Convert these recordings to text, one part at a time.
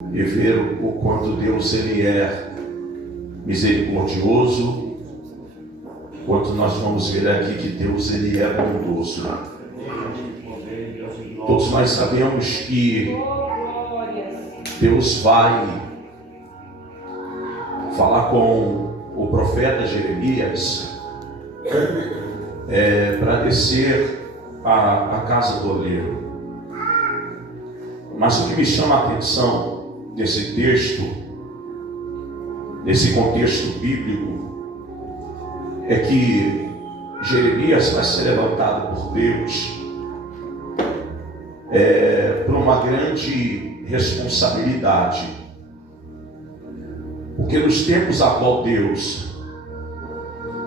e ver o quanto Deus ele é misericordioso, quanto nós vamos ver aqui que Deus ele é bondoso. Todos nós sabemos que Deus vai falar com o profeta Jeremias para descer a casa do oleiro. Mas o que me chama a atenção desse texto, nesse contexto bíblico, é que Jeremias vai ser levantado por Deus para uma grande responsabilidade. Porque nos tempos a qual Deus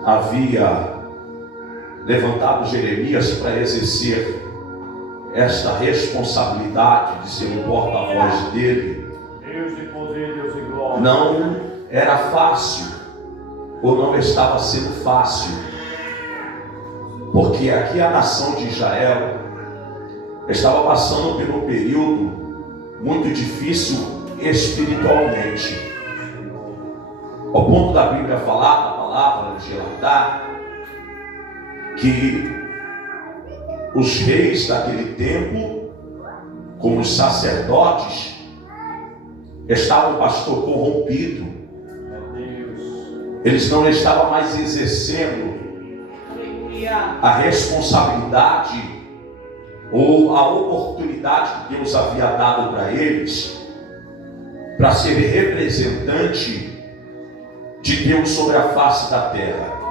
havia levantado Jeremias para exercer esta responsabilidade de ser o porta-voz dele, Deus de poder, Deus de glória, não era fácil, ou não estava sendo fácil, porque aqui a nação de Israel estava passando por um período muito difícil espiritualmente, ao ponto da Bíblia falar, na palavra de relatar, que os reis daquele tempo, como os sacerdotes, estavam, pastor, corrompidos. Eles não estavam mais exercendo a responsabilidade ou a oportunidade que Deus havia dado para eles para ser representante de Deus sobre a face da terra.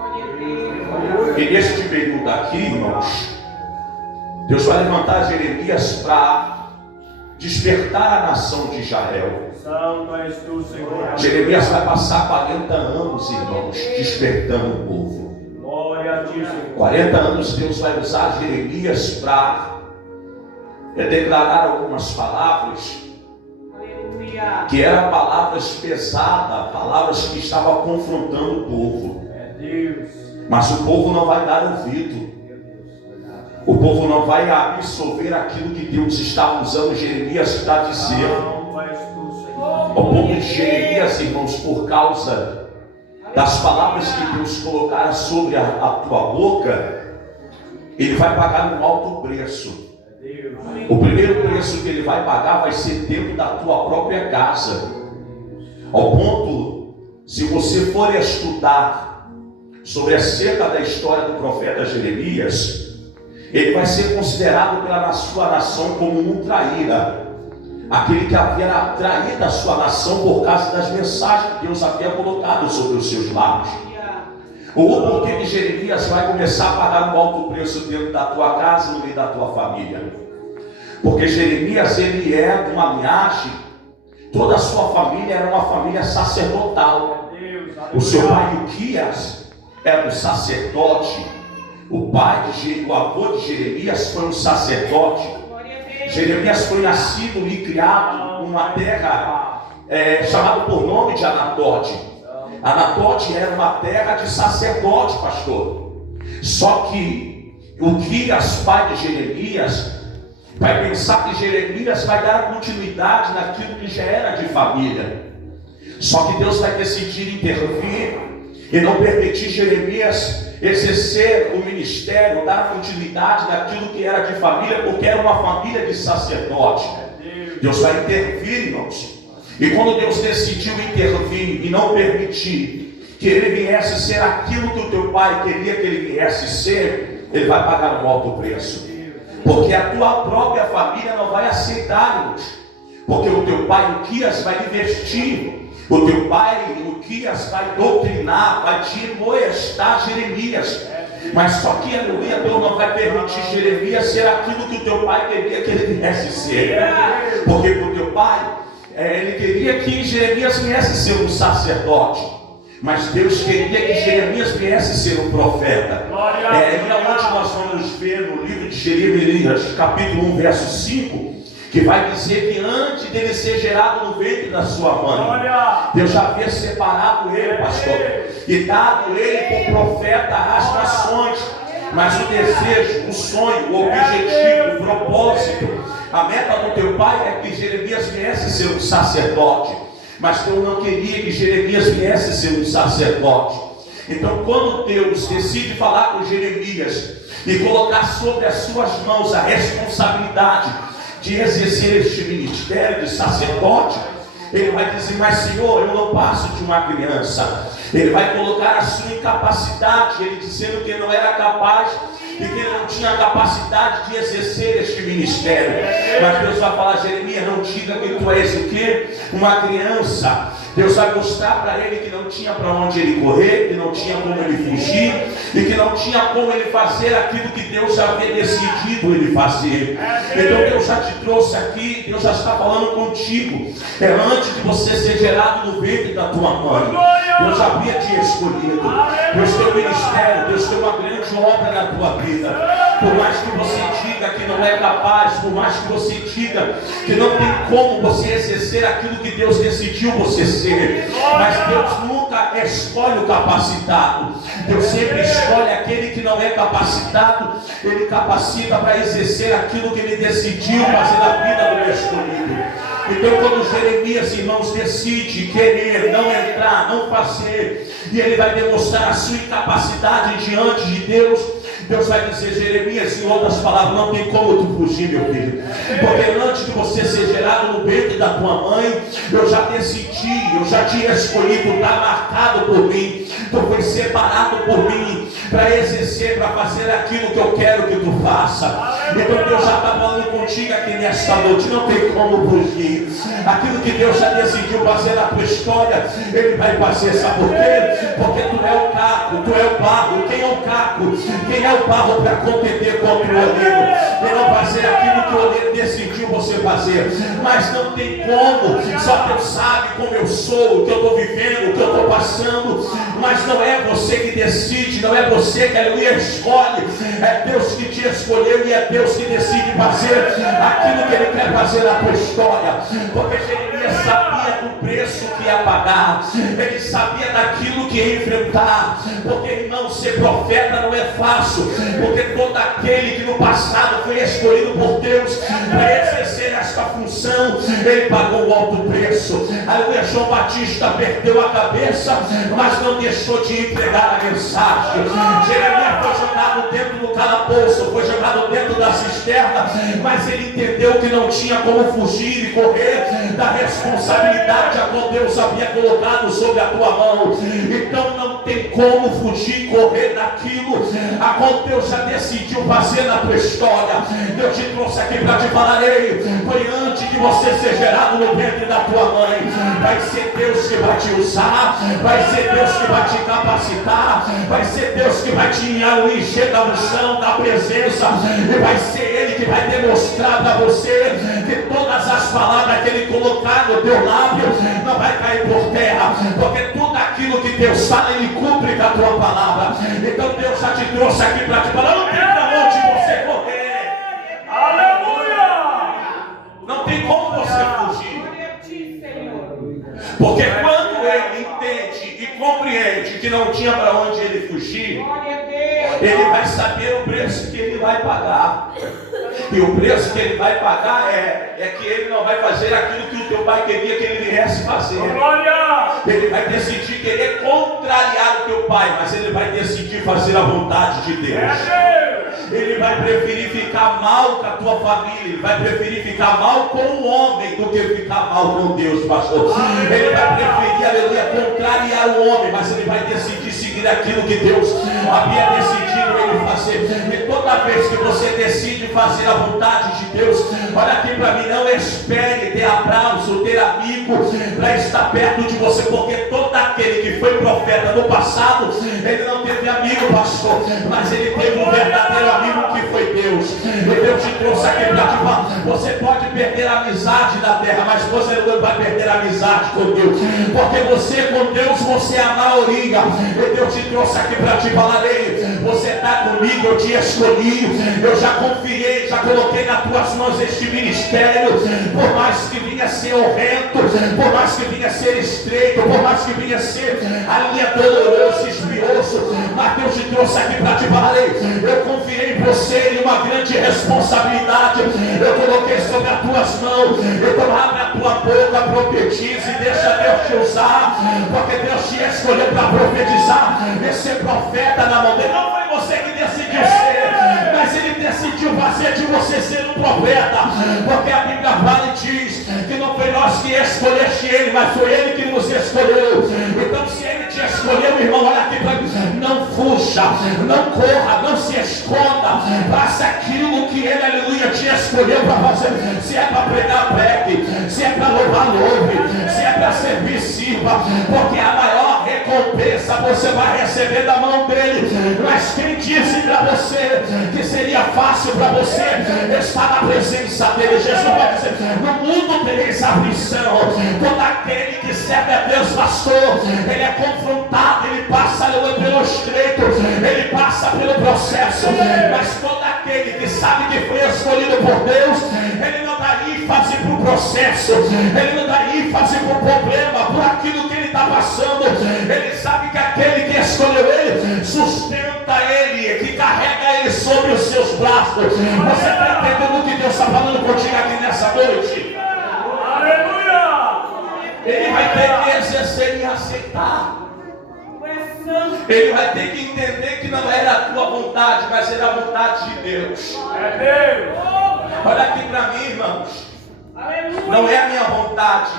E neste período aqui, irmãos, Deus vai levantar Jeremias para despertar a nação de Israel. Santo és tu, Senhor. Jeremias vai passar 40 anos, irmãos, despertando o povo. Glória a ti, Senhor. 40 anos Deus vai usar Jeremias para declarar algumas palavras que eram palavras pesadas, palavras que estavam confrontando o povo. É Deus. Mas o povo não vai dar ouvido. O povo não vai absorver aquilo que Deus está usando Jeremias para dizer. Santo és tu, Senhor. O povo de Jeremias, irmãos, por causa das palavras que Deus colocara sobre a tua boca, ele vai pagar um alto preço. É Deus. O primeiro preço que ele vai pagar vai ser dentro da tua própria casa. Ao ponto, se você for estudar sobre acerca da história do profeta Jeremias, ele vai ser considerado pela sua nação como um traíra, aquele que havia traído a sua nação por causa das mensagens que Deus havia colocado sobre os seus lábios. Ou porque que Jeremias vai começar a pagar um alto preço dentro da tua casa, no meio da tua família. Porque Jeremias, ele é de uma linhagem, toda a sua família era uma família sacerdotal. É Deus. O seu pai Ilquias era um sacerdote. O avô de Jeremias foi um sacerdote. Jeremias foi nascido e criado numa terra chamada por nome de Anatote. Anatote era uma terra de sacerdote, pastor. Só que Ilquias, pai de Jeremias, vai pensar que Jeremias vai dar continuidade naquilo que já era de família. Só que Deus vai decidir intervir e não permitir Jeremias exercer o ministério, dar continuidade naquilo que era de família, porque era uma família de sacerdote. Deus vai intervir, irmãos. E quando Deus decidiu intervir e não permitir que ele viesse ser aquilo que o teu pai queria que ele viesse ser, ele vai pagar um alto preço. Porque a tua própria família não vai aceitar, irmãos. Porque o teu pai Ilquias vai investir. O teu pai Ilquias vai doutrinar, vai te moestar Jeremias. Mas só que, aleluia, Deus não vai permitir Jeremias ser aquilo que o teu pai queria que ele viesse ser. Porque o teu pai, ele queria que Jeremias viesse ser um sacerdote. Mas Deus queria que Jeremias viesse ser um profeta. E aonde nós vamos ver no livro de Jeremias, capítulo 1, verso 5, que vai dizer que antes dele ser gerado no ventre da sua mãe, Deus já havia separado ele, pastor, e dado ele por profeta às nações. Mas o desejo, o sonho, o objetivo, o propósito A meta do teu pai é que Jeremias viesse ser um sacerdote, mas Deus não queria que Jeremias viesse ser um sacerdote. Então, quando Deus decide falar com Jeremias e colocar sobre as suas mãos a responsabilidade de exercer este ministério de sacerdote, Ele vai dizer: mas Senhor, eu não passo de uma criança. Ele vai colocar a sua incapacidade, ele dizendo que ele não era capaz e que ele não tinha capacidade de exercer este ministério. Mas Deus vai falar: Jeremias, não diga que tu és o quê? Uma criança. Deus vai mostrar para ele que não tinha para onde ele correr, que não tinha como ele fugir e que não tinha como ele fazer aquilo que Deus já havia decidido ele fazer. Então Deus já te trouxe aqui, Deus já está falando contigo. Antes de você ser gerado no ventre da tua mãe, Deus já havia te escolhido. Deus tem um ministério, Deus tem uma grande obra na tua vida. Por mais que você diga que não é capaz, por mais que você diga que não tem como você exercer aquilo que Deus decidiu você ser, mas Deus nunca escolhe o capacitado. Deus sempre escolhe aquele que não é capacitado. Ele capacita para exercer aquilo que ele decidiu fazer na vida do escolhido. Então, quando Jeremias, irmãos, decide querer não entrar, não fazer, e ele vai demonstrar a sua incapacidade diante de Deus, Deus vai dizer: Jeremias, em outras palavras, não tem como tu fugir, meu filho, porque antes de você ser gerado no ventre da tua mãe, eu já decidi, eu já tinha escolhido, tu está marcado por mim, tu foi separado por mim para exercer, para fazer aquilo que eu quero que tu faça. Então Deus já está falando contigo aqui nesta noite, não tem como fugir. Aquilo que Deus já decidiu fazer na tua história, Ele vai fazer. Sabe por quê? Porque tu é o caco, tu é o barro. Quem é o caco? Quem é o barro para contender contra o oleiro? Ele não fazer aquilo que o oleiro decidiu você fazer. Mas não tem como. Só Deus sabe como eu sou, o que eu estou vivendo, o que eu estou passando. Mas não é você que decide, não é você que aleluia escolhe. É Deus que te escolheu e é Deus que decide fazer aquilo que Ele quer fazer na tua história. Porque Jeremias sabia do preço que ia pagar, ele sabia daquilo que ia enfrentar. Porque, irmão, ser profeta não é fácil, porque todo aquele que no passado foi escolhido por Deus para exercer esta função, ele pagou um alto preço. Aleluia. João Batista perdeu a cabeça, mas não deixou de entregar a mensagem. Jeremias foi jogado dentro do calabouço, foi jogado dentro da cisterna, mas ele entendeu que não tinha como fugir e correr da responsabilidade a qual Deus havia colocado sobre a tua mão. Então não tem como fugir e correr daquilo a qual Deus já decidiu fazer na tua história. Deus te trouxe aqui para te falar: ei, foi antes de você ser gerado no ventre da tua mãe. Vai ser Deus que vai te usar, vai ser Deus que vai te capacitar, vai ser Deus que vai te encher da unção, da presença, e vai ser Ele que vai demonstrar para você que todas as palavras que Ele colocar no teu lábio não vai cair por terra, porque tudo aquilo que Deus fala, Ele cumpre com a tua palavra. Então Deus já te trouxe aqui para te falar: não tem para onde você correr. Aleluia! Não tem como você fugir. Porque quando ele entende e compreende que não tinha para onde ele fugir, ele vai saber o preço que ele vai pagar. E o preço que ele vai pagar é que ele não vai fazer aquilo que o teu pai queria que ele viesse fazer. Ele vai decidir querer contrariar o teu pai, mas ele vai decidir fazer a vontade de Deus. Ele vai preferir ficar mal com a tua família, ele vai preferir ficar mal com o homem do que ficar mal com Deus, pastor. Ele vai preferir, aleluia, contrariar o homem, mas ele vai decidir seguir aquilo que Deus havia decidido ele fazer. E toda vez que você decide fazer a vontade de Deus, olha aqui para mim, não espere ter aplauso, ter amigo para estar perto de você, porque todo aquele que foi profeta no passado, ele não teve amigo, pastor, mas ele teve um verdadeiro amigo que foi Deus. E Deus te trouxe aqui para te falar: você pode perder a amizade na terra, mas você não vai perder a amizade com Deus, porque você com Deus, você é a maioria. E Deus te trouxe aqui para te falar: ei, Você está comigo, eu te escolhi, eu já confiei, já coloquei nas tuas mãos este ministério. Por mais que vinha ser horrendo, por mais que vinha ser estreito, por mais que vinha ser doloroso, espinhoso, mas Deus te trouxe aqui para te falar. Eu confiei em você em uma grande responsabilidade. Eu coloquei sobre as tuas mãos. Então abre a tua boca, profetize e deixa Deus te usar, porque Deus te escolheu para profetizar e ser profeta na mão dele. Não foi você que decidiu ser, mas ele decidiu fazer de você ser um profeta, porque a Bíblia fala e diz que não foi nós que escolheste ele, mas foi ele que nos escolheu. Então se ele te escolheu, irmão, olha aqui para mim, não fuja, não corra, não se esconda, faça aquilo que ele, aleluia, te escolheu para fazer. Se é para pregar, pregue, se é para louvar, louve, se é para servir, sirva, porque a maior recompensa você vai receber da mão dele. Mas quem disse para você que seria fácil para você estar na presença dele? Jesus vai dizer: no mundo tereis aflição. Todo aquele que serve a Deus, pastor, ele é confrontado, ele passa pelo estreito, ele passa pelo processo, mas todo aquele que sabe que foi escolhido por Deus, ele não dá ênfase para o processo, ele não dá ênfase para o problema, por aquilo que ele está passando. Ele sabe que aquele que escolheu ele sustenta ele, que carrega ele sobre os seus braços. Você está entendendo o que Deus está falando contigo aqui nessa noite? Aleluia! Ele vai ter que exercer e aceitar. Ele vai ter que entender que não era a tua vontade, mas era a vontade de Deus. É Deus! Olha aqui para mim, irmãos. Não é a minha vontade,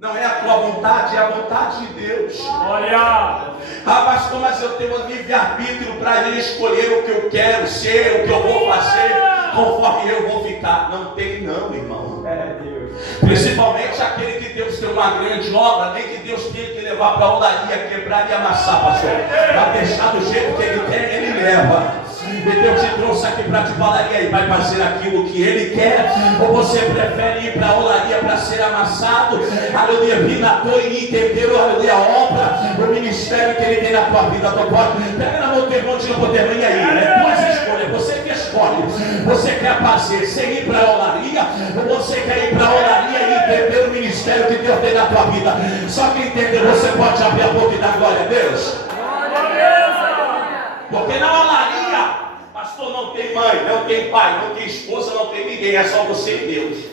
não é a tua vontade, é a vontade de Deus. Olha! Ah, pastor, mas eu tenho livre-arbítrio para ele escolher o que eu quero ser, o que eu vou fazer, conforme eu vou ficar. Não tem não, irmão. É Deus. Principalmente aquele que Deus tem uma grande obra, nem que Deus tenha que levar para a olaria, quebrar e amassar, pastor. Para deixar do jeito que ele quer, ele leva. E Deus te trouxe aqui para te falar, e aí, vai fazer aquilo que ele quer? Ou você prefere ir para a olaria para ser amassado? Aleluia, vir na tua e entender, aleluia, a obra, o ministério que ele tem na tua vida. Tu pode, pega na mão do teu irmão, tira o teu irmão, e aí, é tua escolha, você que escolhe. Você quer fazer, sem ir para a olaria, ou você quer ir para a olaria e entender o ministério que Deus tem na tua vida? Só que entender, você pode abrir a boca e dar glória a Deus. Porque na olaria, pastor, não tem mãe, não tem pai, não tem esposa, não tem ninguém, é só você e Deus.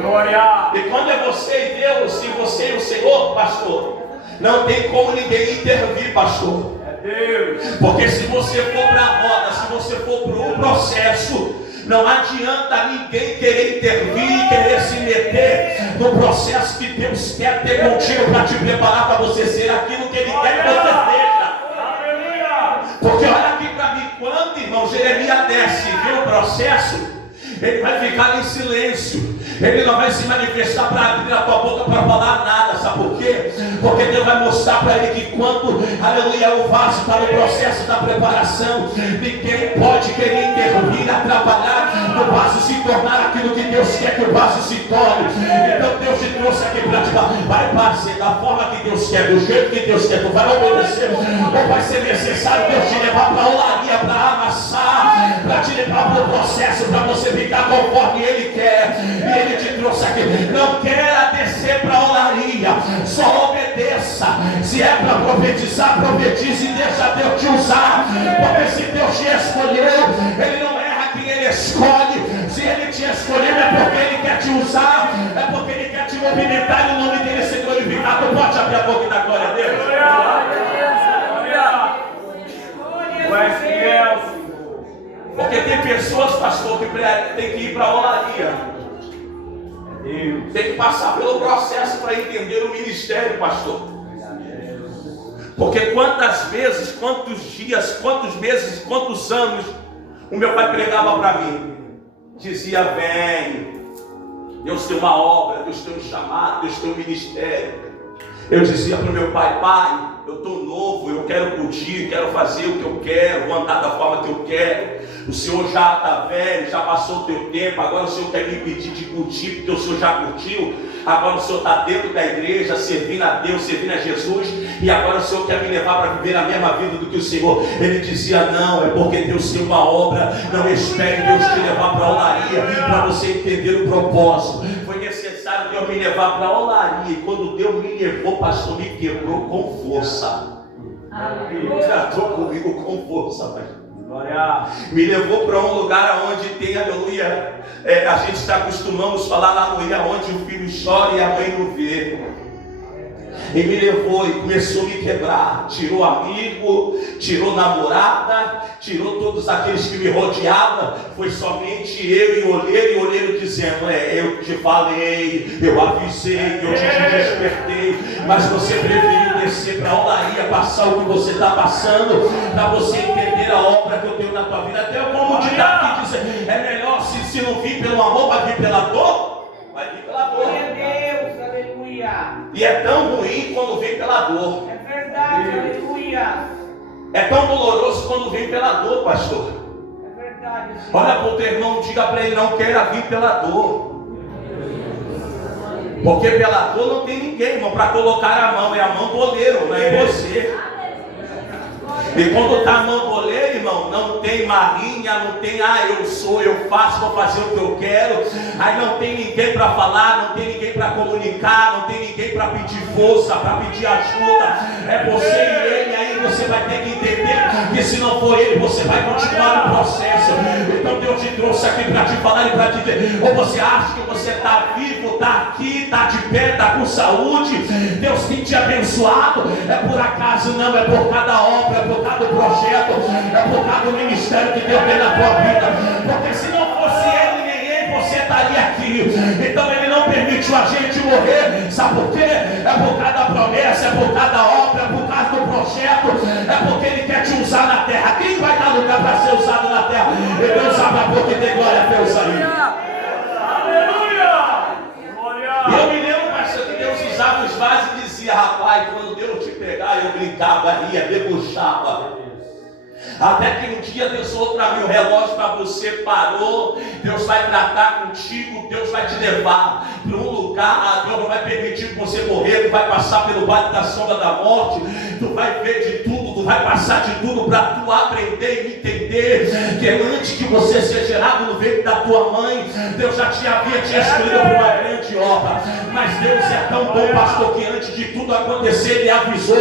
Glória! E quando é você e Deus, e você e o Senhor, pastor, não tem como ninguém intervir, pastor. É Deus! Porque se você for para a roda, se você for para o processo, não adianta ninguém querer intervir, querer se meter no processo que Deus quer ter contigo para te preparar para você ser aquilo que Ele quer que você seja. Aleluia! Porque olha aqui para mim, quando, irmão, Jeremias desce e vê o processo, ele vai ficar em silêncio. Ele não vai se manifestar para abrir a tua boca para falar nada. Sabe por quê? Porque Deus vai mostrar para ele que quando, aleluia, o vaso está no processo da preparação, ninguém pode querer intervir, atrapalhar o vaso se tornar aquilo que Deus quer que o vaso se torne. Então Deus te trouxe aqui para te falar, vai fazer da forma que Deus quer, do jeito que Deus quer, tu vai obedecer, ou vai ser necessário Deus te levar para a olaria, para amassar, para te levar para o processo, para você ficar conforme Ele quer. E Ele te trouxe aqui. Não queira descer para a olaria, só obedeça. Se é para profetizar, profetize e deixa Deus te usar. Porque se Deus te escolheu, Ele não erra quem Ele escolhe. Se Ele te escolheu, é porque Ele quer te usar, é porque Ele quer te movimentar e o nome dele ser glorificado. Pode abrir a boca e dar glória a Deus. Porque tem pessoas, pastor, que tem que ir para a olaria. Tem que passar pelo processo para entender o ministério, pastor. Porque quantas vezes, quantos dias, quantos meses, quantos anos o meu pai pregava para mim, dizia: vem, Deus tem uma obra, Deus tem um chamado, Deus tem um ministério. Eu dizia para o meu pai: pai, eu estou novo, eu quero curtir, quero fazer o que eu quero, vou andar da forma que eu quero. O Senhor já está velho, já passou o teu tempo, agora o Senhor quer me pedir de curtir, porque o Senhor já curtiu. agora o Senhor está dentro da igreja, servindo a Deus, servindo a Jesus, e agora o Senhor quer me levar para viver a mesma vida do que o Senhor. Ele dizia: não, é porque Deus tem uma obra. Não espere Deus te levar para a olaria para você entender o propósito. Foi necessário Deus me levar para a olaria, e quando Deus me levou, pastor, me quebrou com força. Tratou comigo com força, pastor. Me levou para um lugar onde tem, aleluia, a gente acostumamos falar lá no Rio, onde o filho chora e a mãe não vê. E me levou e começou a me quebrar. Tirou amigo, tirou namorada, tirou todos aqueles que me rodeavam. Foi somente eu e o olheiro dizendo: eu te falei, eu avisei, eu te despertei, mas você preferiu descer para a olaria, passar o que você está passando, para você entender a obra que eu tenho na tua vida. Até como de Davi dizer: é melhor se não vir pelo amor, vai vir pela dor. Vai vir pela dor. Deus, aleluia. E é tão ruim quando vem pela dor. É verdade, aleluia. É tão doloroso quando vem pela dor, pastor. É verdade. Olha para o teu irmão, diga para ele: não queira vir pela dor. Porque pela dor não tem ninguém, irmão, para colocar a mão. É a mão do oleiro, não é você. E quando está a mão do oleiro, irmão, não tem marinha, não tem, eu faço, vou fazer o que eu quero. Aí não tem ninguém para falar, não tem ninguém para comunicar, não tem ninguém para pedir força, para pedir ajuda. É você e ele. Aí você vai ter que entender que se não for ele, você vai continuar no processo. Então Deus te trouxe aqui para te falar e para te dizer: ou você acha que você está vivo, está aqui, está de pé, está com saúde, Deus tem te abençoado, é por acaso? Não, é por cada obra, é por cada projeto, é por cada ministério que Deus tem na tua vida. Porque se não fosse ele nem ele, você estaria aqui. Então ele não permitiu a gente morrer. Sabe por quê? É por cada promessa, é por cada obra, é por causa do projeto, é porque ele quer te usar na terra. Quem vai dar lugar para ser usado na terra? Ele vai usar para porque tem glória a Deus aí. E eu me lembro, pastor, que Deus usava os vasos e dizia: rapaz, quando Deus te pegar, eu brincava, ria, debochava. Até que um dia Deus falou para mim: o relógio para você parou. Deus vai tratar contigo, Deus vai te levar para um lugar. Deus não vai permitir que você morrer. Tu vai passar pelo vale da sombra da morte. Tu vai ver de tudo, tu vai passar de tudo para tu aprender e entender que antes que você seja gerado no ventre da tua mãe, Deus já te escolhido para uma grande obra. Mas Deus é tão bom, pastor, que antes de tudo acontecer Ele avisou: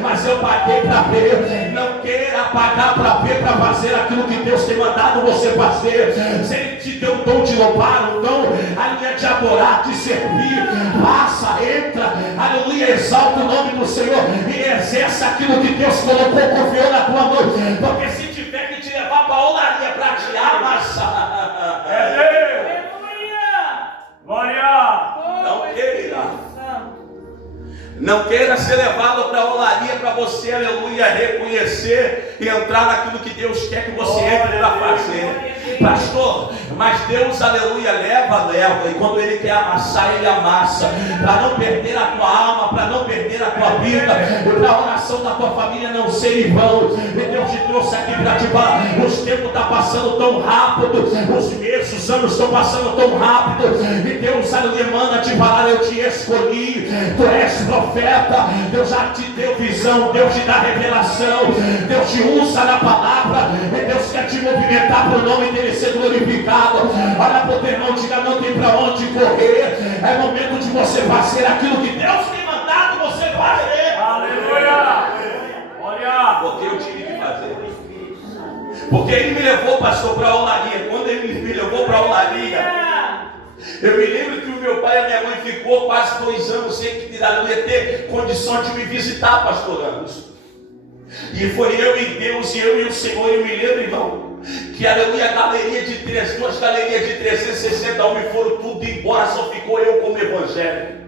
mas eu paguei para ver. Não queira pagar para ver, para fazer aquilo que Deus tem mandado você fazer. Se Ele te deu um dom de louvar, um dom, aleluia, de adorar, de servir, passa, entra, aleluia, exalta o nome do Senhor e exerça aquilo que Deus colocou, confiou na tua mão. Porque se tiver que te levar para a olaria para te amassar, É Deus. Glória. não queira. Não queira ser levado para a olaria para você, aleluia, reconhecer e entrar naquilo que Deus quer que você entre para fazer. Pastor, mas Deus, aleluia, leva. E quando Ele quer amassar, Ele amassa. Para não perder a tua alma, para não perder a tua vida, e para a oração da tua família não ser em vão. E Deus te trouxe aqui para te falar: os tempos estão passando tão rápido, os meses, os anos estão passando tão rápido. E Deus, aleluia, manda te falar: eu te escolhi, tu és profeta. Deus já te deu visão, Deus te dá revelação, Deus te usa na palavra, e Deus quer te movimentar para o nome dele ser glorificado. Olha para o teu irmão, diga: não tem para onde correr. É momento de você fazer aquilo que Deus tem mandado você fazer. Aleluia. Glória. Porque eu tive que fazer. Porque Ele me levou, pastor, para a olaria. Quando Ele me levou para a olaria, eu me lembro que o meu pai e a minha mãe ficou quase 2 anos sem que não ia ter condição de me visitar, pastor Anderson. E foi eu e Deus, e eu e o Senhor. Eu me lembro, irmão, que aleluia, duas galerias de 360 homens foram tudo embora, só ficou eu como evangélico.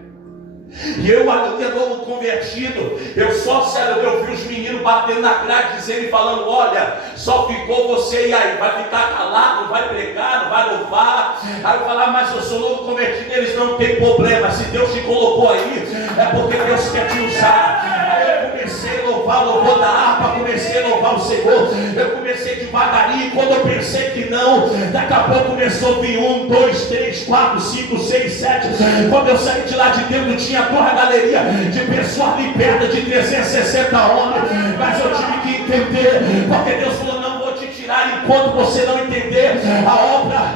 E eu, aleluia, novo convertido, eu vi os meninos batendo na grade, dizendo e falando: olha, só ficou você, e aí, vai ficar calado, não vai pregar, não vai louvar? Aí eu falava: mas eu sou novo convertido. Eles: não tem problema, se Deus te colocou aí, é porque Deus quer te usar. Aí eu comecei a louvar, louvor da harpa, comecei a louvar louvar o Senhor. Eu comecei devagarinho, quando eu pensei que não, daqui a pouco começou a vir 1, 2, 3, 4, 5, 6, 7. Quando eu saí de lá de dentro, tinha toda a galeria de pessoas ali perto de 360 homens. Mas eu tive que entender, porque Deus falou: não vou te tirar enquanto você não entender a obra,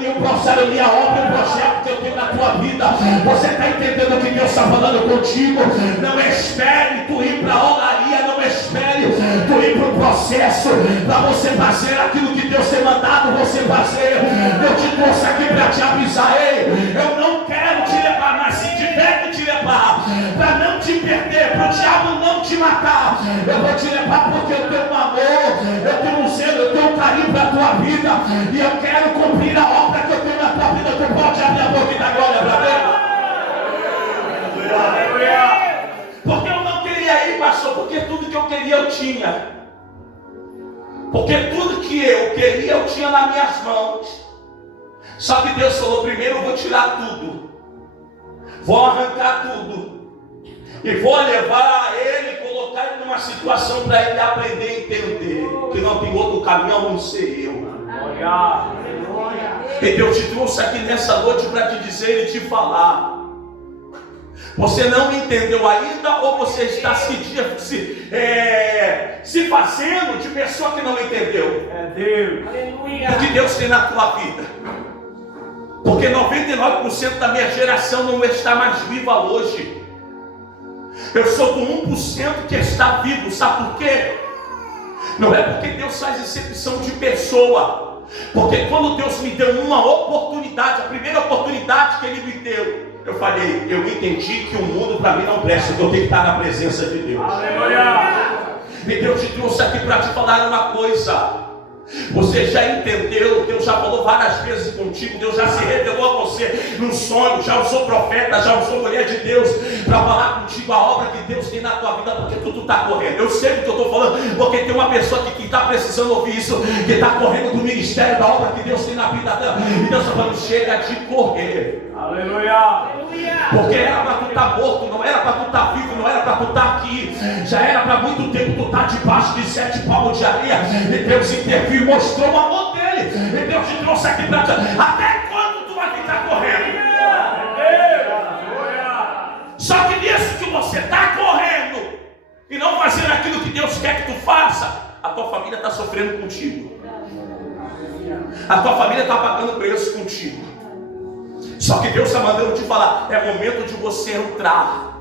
e o processo ali, a obra, o projeto que eu tenho na tua vida. Você está entendendo o que Deus está falando contigo? Não espere tu ir para a olaria, não espere tu ir para o processo para você fazer aquilo que Deus tem mandado você fazer. Eu te trouxe aqui para te avisar: ei, eu não quero te levar, mas se tiver que te levar, para não te perder, para o diabo não te matar, eu vou te levar porque eu tenho um amor, eu tenho um zelo, eu tenho um carinho para a tua vida, e eu quero cumprir a obra que eu tenho na tua vida. Tu pode abrir a boca e dar glória para Deus? Porque eu não queria ir, pastor, porque tudo que eu queria eu tinha. Porque tudo que eu queria eu tinha nas minhas mãos. Só que Deus falou: primeiro eu vou tirar tudo, vou arrancar tudo, e vou levar ele, colocar ele numa situação para ele aprender a entender que não tem outro caminho a não ser eu. E Deus te trouxe aqui nessa noite para te dizer e te falar: você não entendeu ainda, ou você está se fazendo de pessoa que não entendeu? É Deus. O que Deus tem na tua vida? Porque 99% da minha geração não está mais viva hoje. Eu sou do 1% que está vivo. Sabe por quê? Não é porque Deus faz exceção de pessoa. Porque quando Deus me deu uma oportunidade, a primeira oportunidade que Ele me deu, eu falei: eu entendi que o mundo para mim não presta, que eu tenho que estar na presença de Deus. Aleluia. E Deus te trouxe aqui para te falar uma coisa. Você já entendeu? Deus já falou várias vezes contigo. Deus já se revelou a você num sonho. Já usou profeta, já usou mulher de Deus para falar contigo a obra que Deus tem na tua vida. Porque tu está correndo. Eu sei do que eu estou falando, porque tem uma pessoa que está precisando ouvir isso, que está correndo do ministério, da obra que Deus tem na vida dela. E Deus está falando: chega de correr. Aleluia. Porque era para tu estar morto, não era para tu estar vivo, não era para tu estar aqui. Já era para muito tempo tu estar debaixo de 7 palmos de areia. E Deus interviu e mostrou o amor dele. E Deus te trouxe aqui para te... Até quando tu vai ficar correndo? Só que nisso que você está correndo e não fazendo aquilo que Deus quer que tu faça, a tua família está sofrendo contigo. A tua família está pagando preço contigo. Só que Deus está mandando te falar: é momento de você entrar.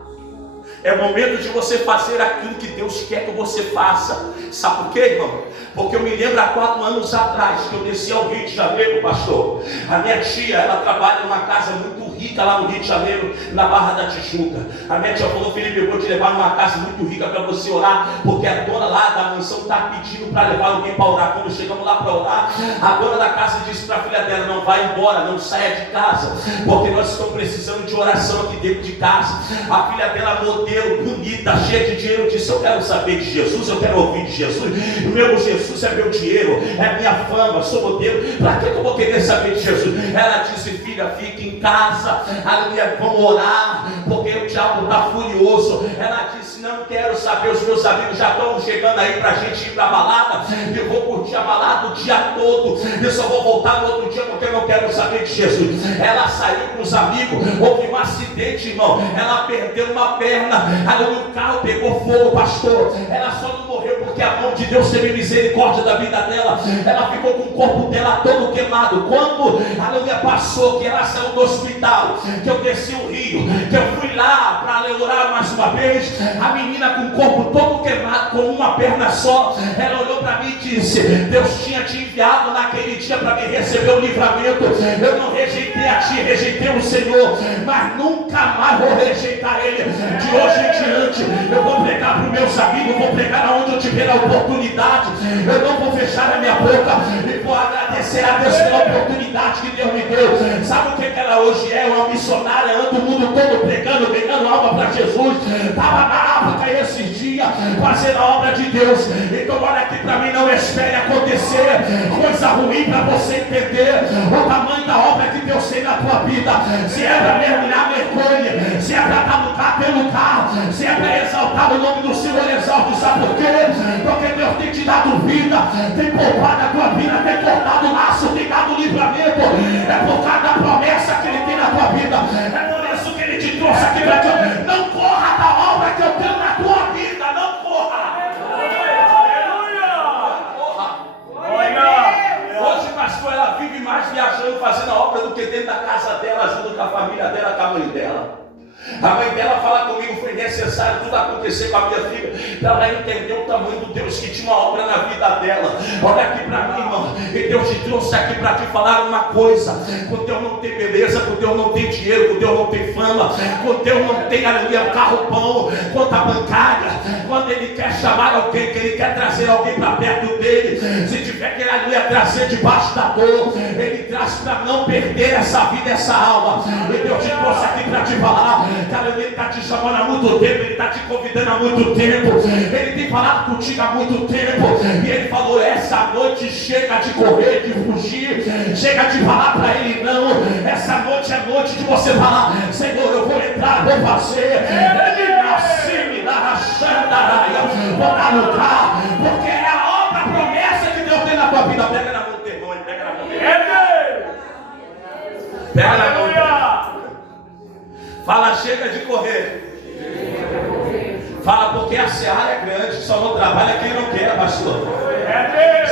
É momento de você fazer aquilo que Deus quer que você faça. Sabe por quê, irmão? Porque eu me lembro há 4 anos atrás que eu desci ao Rio de Janeiro, pastor. A minha tia, ela trabalha numa casa muito rica lá no Rio de Janeiro, na Barra da Tijuca. A minha tia falou: Felipe, eu vou te levar numa casa muito rica para você orar, porque a dona lá da mansão está pedindo para levar alguém para orar. Quando chegamos lá para orar, a dona da casa disse para a filha dela: não vai embora, não saia de casa, porque nós estamos precisando de oração aqui dentro de casa. A filha dela, modelo, bonita, cheia de dinheiro, disse: eu quero saber de Jesus, eu quero ouvir de Jesus. O meu Jesus é meu dinheiro, é minha fama, sou modelo. Para que eu vou querer saber de Jesus? Ela disse: filha, fique em casa, aleluia, vamos orar, porque o diabo está furioso. Ela disse: não quero saber, os meus amigos já estão chegando aí para a gente ir para a balada, eu vou curtir a balada o dia todo, eu só vou voltar no outro dia porque eu não quero saber de Jesus. Ela saiu com os amigos, houve um acidente, irmão, ela perdeu uma perna, aleluia, o carro pegou fogo, pastor. Ela só não morreu porque a mão de Deus teve misericórdia da vida dela. Ela ficou com o corpo dela todo queimado. Quando, aleluia, passou, que ela saiu do hospital, que eu desci o rio, que eu fui lá para orar mais uma vez, a menina com o corpo todo queimado, com uma perna só, ela olhou para mim e disse: Deus tinha te enviado naquele dia para me receber o livramento. Eu não rejeitei a ti, rejeitei o Senhor, mas nunca mais vou rejeitar Ele. De hoje em diante eu vou pregar para os meus amigos, vou pregar aonde eu tiver a oportunidade. Eu não vou fechar a minha boca e vou agradecer a Deus pela oportunidade que Deus me deu. Sabe o que ela hoje é? Uma missionária, anda o mundo todo pregando, ganhando alma para Jesus. Estava na África esses dias fazendo a obra de Deus. Então olha aqui para mim, não espere acontecer coisa ruim para você entender o tamanho da obra que Deus tem na tua vida. Se é para mergulhar, mergulhe. Se é para dar lugar, tem lugar. Se é para exaltar o nome do Senhor, exalte. Sabe por quê? Porque Deus tem te dado vida, tem poupado a tua vida, tem cortado o laço, tem dado livramento. É por causa da promessa que Ele tem na tua vida. É por isso que Ele te trouxe aqui para ti. Não corra da obra que eu tenho na tua vida. Não corra. Hoje, pastor, ela vive mais viajando, fazendo a obra do que dentro da casa dela, junto com a família dela, com a mãe dela. A mãe dela fala comigo, foi necessário tudo acontecer com a minha filha, para ela entender o tamanho do Deus que tinha uma obra na vida dela. Olha aqui para mim, irmão, e Deus te trouxe aqui para te falar uma coisa: com Deus não tem beleza, com Deus não tem dinheiro, com Deus não tem fama, com Deus não tem, aleluia, carro-pão, conta bancária. Quando Ele quer chamar alguém, que Ele quer trazer alguém para perto dele, se tiver que, aleluia, trazer debaixo da dor, Ele traz para não perder essa vida, essa alma. E Deus te trouxe aqui para te falar. Cara, Ele está te chamando há muito tempo, Ele está te convidando há muito tempo, Ele tem falado contigo há muito tempo, e Ele falou: essa noite chega de correr, de fugir, chega de falar para Ele não. Essa noite é noite de você falar: Senhor, eu vou entrar, vou fazer. Ele nasceu, me dá a xandaraia, vou dar lugar, porque é a obra, a promessa que Deus tem na tua vida. Pega na mão do teu irmão, pega na mão dele. Pega na mão dele. Fala: chega de correr. Fala: porque a seara é grande, só não trabalha quem não quer, pastor.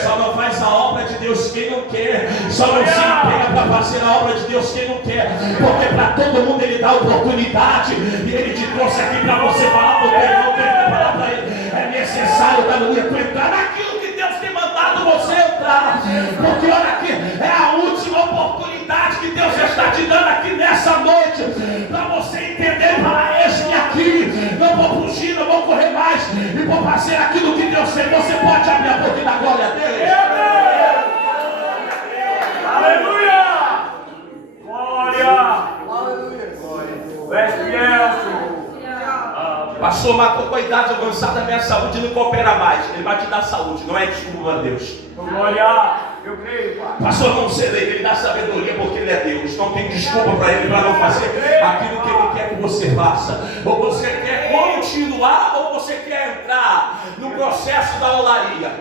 Só não faz a obra de Deus quem não quer. Só não se empenha para fazer a obra de Deus quem não quer. Porque para todo mundo Ele dá oportunidade. E Ele te trouxe aqui para você falar, porque não tem que falar para Ele. É necessário, aleluia, tu entrar naquilo que Deus tem mandado você entrar. Porque olha aqui, é a última oportunidade que Deus está te dando aqui nessa noite, para você entender: para este aqui, não vou fugir, não vou correr mais, e vou fazer aquilo que Deus tem. Você pode abrir a boca e dar glória a Deus. Aleluia! Glória! És fiel, Senhor. Pastor, matou com a idade avançada, minha saúde não coopera mais. Ele vai te dar saúde, não é desculpa a Deus. Glória! Eu creio, Pai. Pastor, não sei, Ele dá sabedoria porque Ele é Deus. Não tem desculpa para Ele para não fazer aquilo que Ele quer que você faça. Ou você quer continuar, ou você quer entrar no processo da olaria.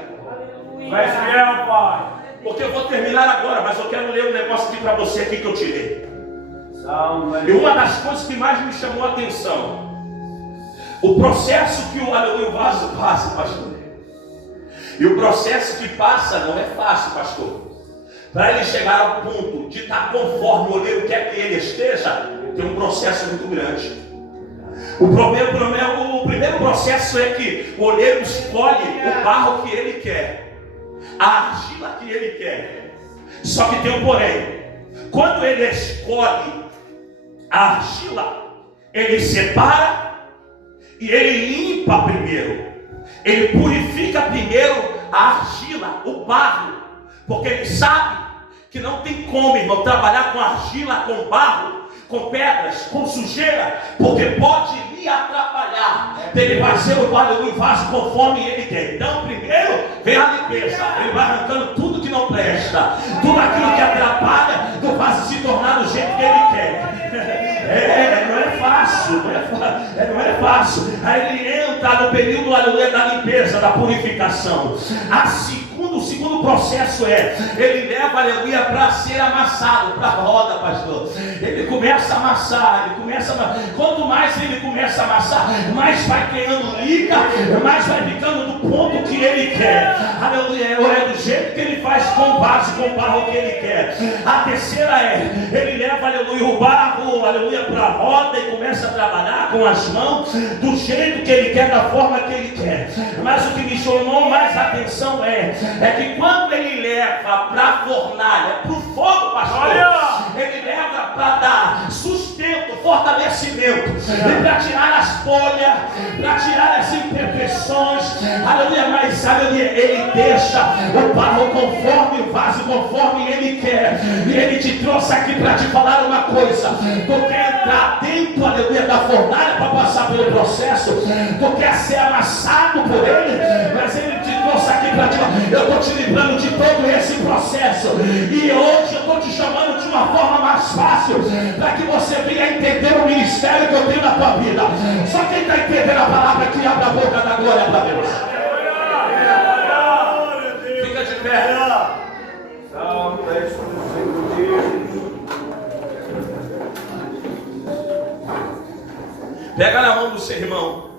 És fiel, Pai. Porque eu vou terminar agora, mas eu quero ler um negócio aqui para você aqui que eu tirei. E uma das coisas que mais me chamou a atenção: o processo que o vaso passa, pastor. E o processo que passa não é fácil, pastor. Para ele chegar ao ponto de estar conforme o oleiro quer que ele esteja, tem um processo muito grande. O primeiro processo é que o oleiro escolhe o barro que ele quer, a argila que ele quer. Só que tem um porém: quando ele escolhe a argila, ele separa e ele limpa primeiro. Ele purifica primeiro a argila, o barro, porque ele sabe que não tem como, irmão, trabalhar com argila, com barro, com pedras, com sujeira, porque pode lhe atrapalhar. Ele vai ser o vaso conforme ele quer. Então, primeiro vem a limpeza. Ele vai arrancando tudo que não presta, tudo aquilo que atrapalha do vaso se tornar do jeito que ele quer. Não é fácil, não é fácil. Aí ele entra no período da limpeza, da purificação. O segundo processo ele leva, aleluia, para ser amassado, para a roda, pastor. Ele começa a amassar, quanto mais ele começa a amassar, mais vai criando liga, mais vai ficando do ponto que ele quer. Aleluia, é do jeito que ele faz com o vaso, com o barro que ele quer. A terceira ele leva, aleluia, o barro, aleluia, para a roda e começa a trabalhar com as mãos, do jeito que ele quer, da forma que ele quer. Mas o que me chamou mais a atenção é que quando ele leva para a fornalha, para o fogo, pastor, ele leva para dar sustento, fortalecimento, e para tirar as folhas, para tirar as imperfeições, aleluia, mas aleluia, ele deixa o barro conforme o vaso, conforme ele quer. E ele te trouxe aqui para te falar uma coisa: tu quer entrar dentro, aleluia, da fornalha para passar pelo processo, tu quer ser amassado por ele, mas ele te trouxe aqui eu estou te livrando de todo esse processo. E hoje eu estou te chamando de uma forma mais fácil, para que você venha entender o ministério que eu tenho na tua vida. Só quem está entendendo a palavra que abre a boca da glória para Deus. Fica de pé. Pega na mão do seu irmão.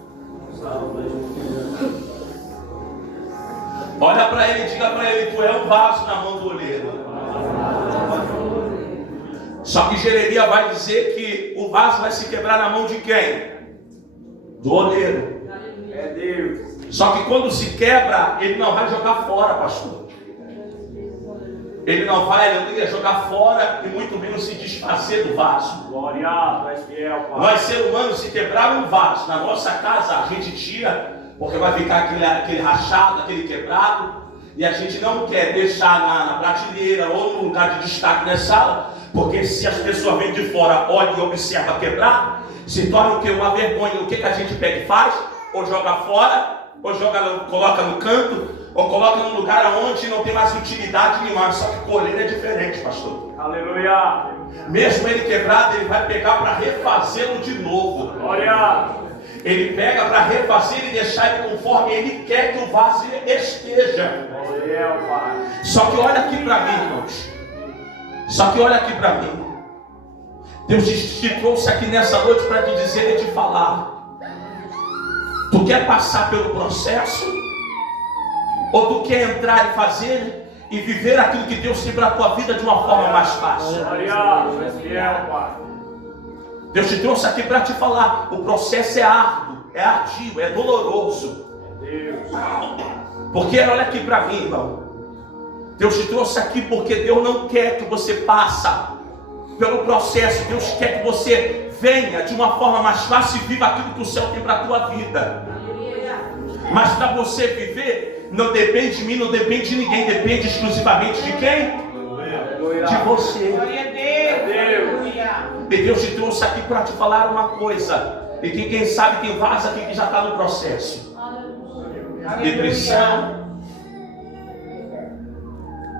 Olha para ele e diga para ele: tu é um vaso na mão do oleiro. Só que Jeremias vai dizer que o vaso vai se quebrar na mão de quem? Do oleiro. É Deus. Só que quando se quebra, ele não vai jogar fora, pastor. Ele não vai, aleluia, jogar fora e muito menos se desfazer do vaso. Glória, tu és fiel, Pai. Nós, ser humanos, se quebrar um vaso na nossa casa, a gente tira, porque vai ficar aquele rachado, aquele quebrado, e a gente não quer deixar na prateleira ou no lugar de destaque na sala, porque se as pessoas vêm de fora, olham e observam quebrar, se torna o que? Uma vergonha. O que a gente pega e faz? Ou joga fora, ou coloca no canto, ou coloca num lugar onde não tem mais utilidade nenhuma. Só que colher é diferente, pastor. Aleluia. Mesmo ele quebrado, ele vai pegar para refazê-lo de novo. Glória. Ele pega para refazer e deixar ele conforme ele quer que o vaso esteja. Glória, Pai. Só que olha aqui para mim, irmãos. Só que olha aqui para mim. Deus te trouxe aqui nessa noite para te dizer e te falar. Tu quer passar pelo processo? Ou tu quer entrar e fazer e viver aquilo que Deus tem para a tua vida de uma forma mais fácil? Glória, tu és fiel, Pai. Deus te trouxe aqui para te falar. O processo é árduo, é ardio, é doloroso. Deus. Porque olha aqui para mim, irmão. Deus te trouxe aqui porque Deus não quer que você passe pelo processo. Deus quer que você venha de uma forma mais fácil e viva aquilo que o céu tem para a tua vida. Mas para você viver, não depende de mim, não depende de ninguém, depende exclusivamente de quem? De você. Glória a Deus. Aleluia. E Deus te trouxe aqui para te falar uma coisa. E que quem sabe tem vaso aqui que já está no processo. Depressão,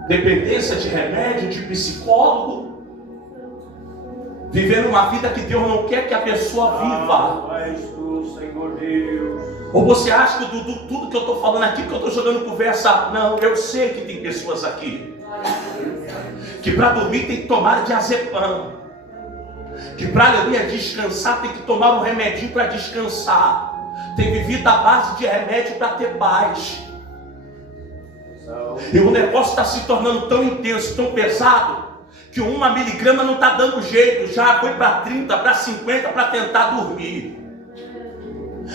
dependência de remédio, de psicólogo, vivendo uma vida que Deus não quer que a pessoa viva. És tu, Senhor Deus. Ou você acha que tudo que eu estou falando aqui, que eu estou jogando conversa? Não, eu sei que tem pessoas aqui que para dormir tem que tomar diazepam, que para descansar tem que tomar um remedinho para descansar, tem vivido à base de remédio para ter paz. E o negócio está se tornando tão intenso, tão pesado, que 1 miligrama não está dando jeito, já foi para 30, para 50 para tentar dormir.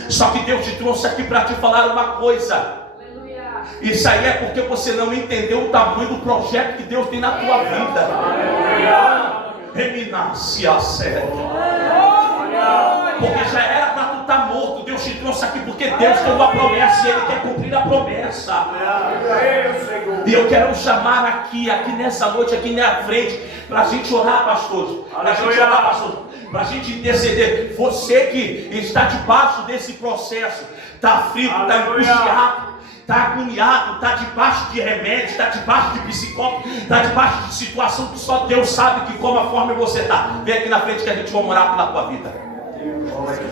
Só que Deus te trouxe aqui para te falar uma coisa. Isso aí é porque você não entendeu o tamanho do projeto que Deus tem na tua vida. Reminar-se a sério. Porque já era para tu estar morto. Deus te trouxe aqui porque Deus tem uma promessa e Ele quer cumprir a promessa. E eu quero chamar aqui nessa noite, aqui na frente, para a gente orar, pastor. Para a gente orar, pastor. Para a gente interceder. Você que está debaixo desse processo, está frio, está angustiado, está agoniado, está debaixo de remédio, está debaixo de psicólogo, está debaixo de situação que só Deus sabe que como a forma você está. Vem aqui na frente que a gente vai orar pela tua vida.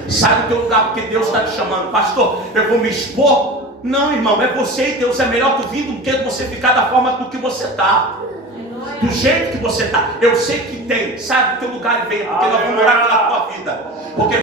Sai do teu lugar porque Deus está te chamando. Pastor, eu vou me expor? Não, irmão, é você e Deus. É melhor tu vir do que você ficar da forma do que você está, do jeito que você está. Eu sei que tem. Sai do teu lugar e venha, porque nós vamos orar pela tua vida. Porque